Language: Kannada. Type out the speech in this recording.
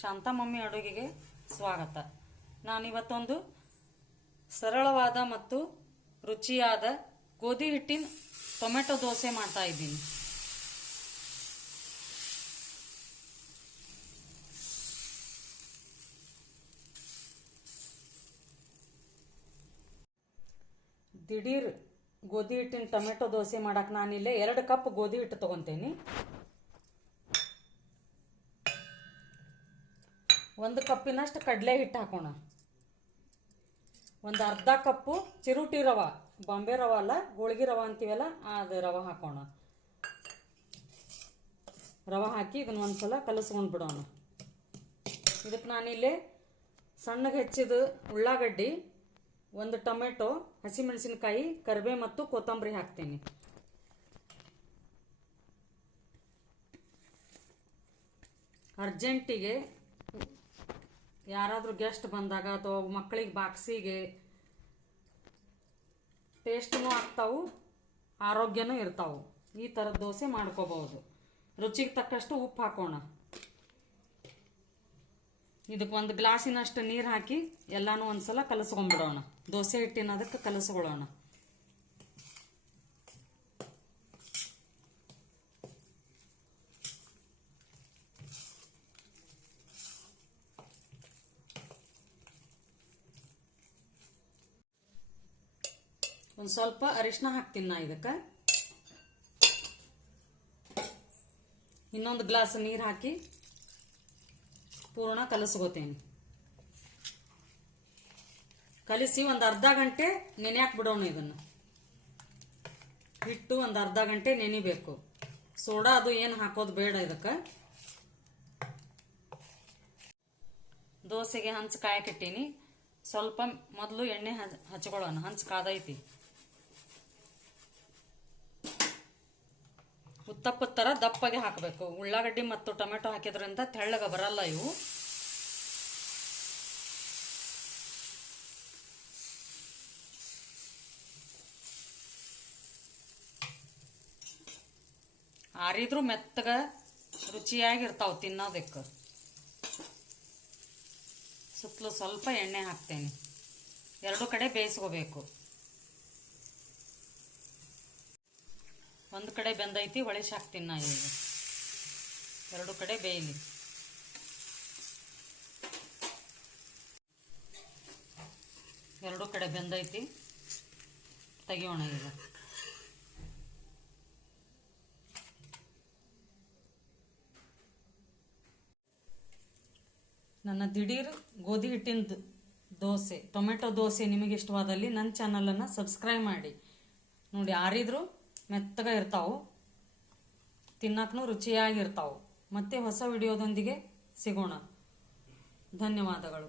ಶಾಂತಾ ಮಮ್ಮಿ ಅಡುಗೆಗೆ ಸ್ವಾಗತ. ನಾನಿವತ್ತೊಂದು ಸರಳವಾದ ಮತ್ತು ರುಚಿಯಾದ ಗೋಧಿ ಹಿಟ್ಟಿನ ಟೊಮೆಟೊ ದೋಸೆ ಮಾಡ್ತಾ ಇದ್ದೀನಿ. ದಿಢೀರ್ ಗೋಧಿ ಹಿಟ್ಟಿನ ಟೊಮೆಟೊ ದೋಸೆ ಮಾಡಕ್ಕೆ ನಾನಿಲ್ಲೇ 2 ಕಪ್ ಗೋಧಿ ಹಿಟ್ಟು ತಗೊಂತೇನೆ. 1 ಕಪ್ಪಿನಷ್ಟು ಕಡಲೆ ಹಿಟ್ಟು ಹಾಕೋಣ. ಒಂದು ಅರ್ಧ ಕಪ್ಪು ಚಿರುಟಿ ರವ, ಬಾಂಬೆ ರವ ಅಲ್ಲ, ಹೋಳಿಗೆ ರವ ಅಂತೀವಲ್ಲ ಅದು ರವ ಹಾಕೋಣ. ರವ ಹಾಕಿ ಇದನ್ನ ಒಂದ್ಸಲ ಕಲಸ್ಕೊಂಡು ಬಿಡೋಣ. ಇದಕ್ಕೆ ನಾನಿಲ್ಲಿ ಸಣ್ಣಗೆ ಹೆಚ್ಚಿದ ಉಳ್ಳಾಗಡ್ಡಿ, 1 ಟೊಮೆಟೊ, ಹಸಿಮೆಣಸಿನಕಾಯಿ, ಕರಿಬೇವು ಮತ್ತು ಕೊತ್ತಂಬರಿ ಹಾಕ್ತೀನಿ. ಅರ್ಜೆಂಟಿಗೆ ಯಾರಾದರೂ ಗೆಸ್ಟ್ ಬಂದಾಗ ಅಥವಾ ಮಕ್ಕಳಿಗೆ ಬಾಕ್ಸಿಗೆ ಟೇಸ್ಟ್ನೂ ಆಗ್ತಾವು, ಆರೋಗ್ಯನೂ ಇರ್ತಾವು. ಈ ಥರದ ದೋಸೆ ಮಾಡ್ಕೋಬಹುದು. ರುಚಿಗೆ ತಕ್ಕಷ್ಟು ಉಪ್ಪು ಹಾಕೋಣ. ಇದಕ್ಕೆ 1 ಗ್ಲಾಸಿನಷ್ಟು ನೀರು ಹಾಕಿ ಎಲ್ಲಾನು ಒಂದ್ಸಲ ಕಲಸ್ಕೊಂಡ್ಬಿಡೋಣ. ದೋಸೆ ಹಿಟ್ಟಿನ ಅದಕ್ಕೆ ಕಲಸ್ಕೊಳ್ಳೋಣ. ಒಂದು ಸ್ವಲ್ಪ ಅರಿಶಿನ ಹಾಕ್ತೀನಿ ನಾ ಇದಕ್ಕೆ. ಇನ್ನೊಂದು ಗ್ಲಾಸ್ ನೀರು ಹಾಕಿ ಪೂರ್ಣ ಕಲಸ್ಕೋತೇನೆ. ಕಲಿಸಿ ಒಂದು ಅರ್ಧ ಗಂಟೆ ನೆನೆಯಾಕ್ ಬಿಡೋಣ. ಇದನ್ನು ಹಿಟ್ಟು ಒಂದು ಅರ್ಧ ಗಂಟೆ ನೆನಿಬೇಕು. ಸೋಡಾ ಅದು ಏನು ಹಾಕೋದು ಬೇಡ ಇದಕ್ಕೆ. ದೋಸೆಗೆ ಹಂಚು ಕಾಯಕ್ಕಿಟ್ಟೀನಿ. ಸ್ವಲ್ಪ ಮೊದಲು ಎಣ್ಣೆ ಹಚ್ಕೊಳ್ಳೋಣ. ಹಂಚು ಕಾದೈತಿ. ಉತ್ತಪ್ಪದ ಥರ ದಪ್ಪಗೆ ಹಾಕಬೇಕು. ಉಳ್ಳಾಗಡ್ಡಿ ಮತ್ತು ಟೊಮೆಟೊ ಹಾಕಿದ್ರಿಂದ ತೆಳ್ಳಗೆ ಬರಲ್ಲ ಇವು. ಆರಿದ್ರೂ ಮೆತ್ತಗ ರುಚಿಯಾಗಿರ್ತಾವ ತಿನ್ನೋದಕ್ಕೆ. ಸುತ್ತಲೂ ಸ್ವಲ್ಪ ಎಣ್ಣೆ ಹಾಕ್ತೇನೆ. 2 ಕಡೆ ಬೇಯಿಸ್ಕೋಬೇಕು. ಒಂದು ಕಡೆ ಬೆಂದೈತಿ, ಒಳಿಸಿ ಹಾಕ್ತೀನಿ ನಾ ಈಗ. 2 ಕಡೆ ಬೇಯಲಿ. ಎರಡು ಕಡೆ ಬೆಂದೈತಿ, ತೆಗಿಯೋಣ ಈಗ. ನನ್ನ ದಿಢೀರ್ ಗೋಧಿ ಹಿಟ್ಟಿನ ದೋಸೆ, ಟೊಮೆಟೊ ದೋಸೆ ನಿಮಗೆ ಇಷ್ಟವಾದಲ್ಲಿ ನನ್ನ ಚಾನಲನ್ನು ಸಬ್ಸ್ಕ್ರೈಬ್ ಮಾಡಿ. ನೋಡಿ, ಆರಿದ್ರು ಮೆತ್ತಗ ಇರ್ತಾವು, ತಿನ್ನಕ್ಕೂ ರುಚಿಯಾಗಿರ್ತಾವು. ಮತ್ತೆ ಹೊಸ ವಿಡಿಯೋದೊಂದಿಗೆ ಸಿಗೋಣ. ಧನ್ಯವಾದಗಳು.